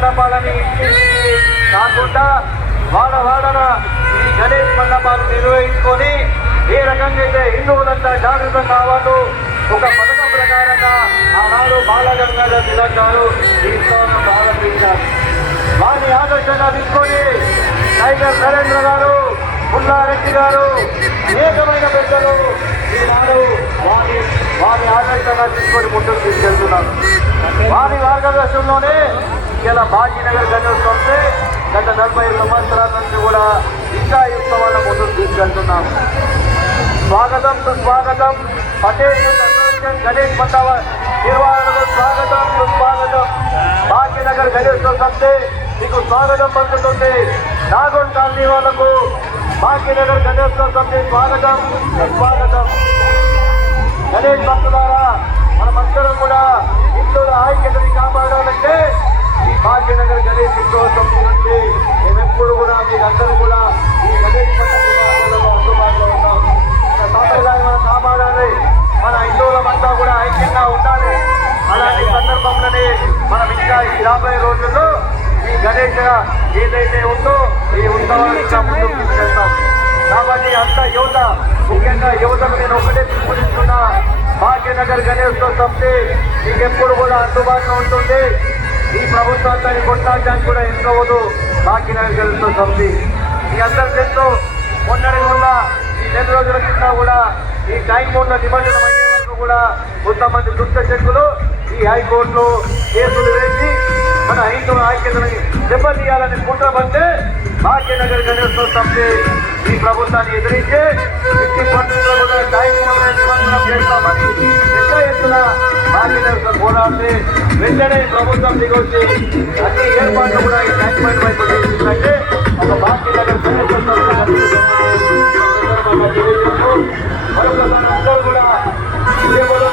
మండపాలని కాకుండా వాడ వాడన ఈ గణేష్ మండపాలు నిర్వహించుకొని ఏ రకంగా అయితే హిందువులంతా జాగృతం కావాలో ఒక పథకం ప్రకారంగా ఆనాడు బాలగంగాధర్ తిలక్ గారు ఈ ఉత్సవాలను ప్రారంభించారు. వారిని ఆదర్శంగా తీసుకొని టైగర్ నరేంద్ర గారు పుల్లారెడ్డి గారు అనేకమైన పెద్దలు ఈనాడు వారి వారి ఆదర్శంగా తీసుకొని ముందుకు తీసుకెళ్తున్నారు. వారి మార్గదర్శనంలోనే ఇలా భాగ్యనగర్ గణేశంతో గత నలభై సంవత్సరాల నుంచి కూడా ఇంకా ఈ ఉత్సవాలను ముందుకు తీసుకెళ్తున్నాం. స్వాగతం సుస్వాగతం. పటేల్ గణేష్ మండవ నిర్వహణకు స్వాగతం సుస్వాగతం. భాగ్యనగర్ గణేష్ సంస్థే మీకు స్వాగతం పలుకుతుంది. నాగోల్ కాలనీ వాళ్ళకు భాగ్యనగర్ గణేశ్వర సంస్థే స్వాగతం సుస్వాగతం. గణేష్ భక్తుల యాభై రాబోయే రోజుల్లో ఈ గణేష ఏదైతే ఉందో ఈ ఉత్సవాన్ని ముందుకు తీసుకెళ్తాం కాబట్టి అంత యువత ముఖ్యంగా యువతకు నేను ఒకటే పిలుపునిస్తున్నా భాగ్యనగర్ గణేష్ తప్పితే మీకు ఎప్పుడు కూడా అందుబాటులో ఉంటుంది. ఈ ప్రభుత్వాన్ని కొట్టాడడానికి కూడా ఎంచుకోవద్దు భాగ్యనగర్ గణేష్తో సంస్థ మీ అందరి తెలుసు మొన్నటి మొన్న ఈ నెల రోజుల కింద కూడా ఈ టైం ఉన్న నిబంధన అయ్యే వరకు కూడా కొంతమంది దుష్ట శక్తులు ఈ హైకోర్టులో కేసులు వేసి హిందువుల ఐక్యతని దెబ్బతీయాలని కుట్రపడితే భాగ్యనగర్ గణేశ్వర సమితి ఈ ప్రభుత్వాన్ని ఎదిరించి ఇంటి కూడా టైం చేస్తామని పెద్ద ఎత్తున భాగ్యనగర్ పోరాడితే వెంటనే ప్రభుత్వం దిగొచ్చి అన్ని ఏర్పాట్లు కూడా ఈ టైం పైన వైపు చేసినట్టే ఒక భాగ్యనగర్ నగర్ మరొకసారి అందరూ కూడా ఇదే కూడా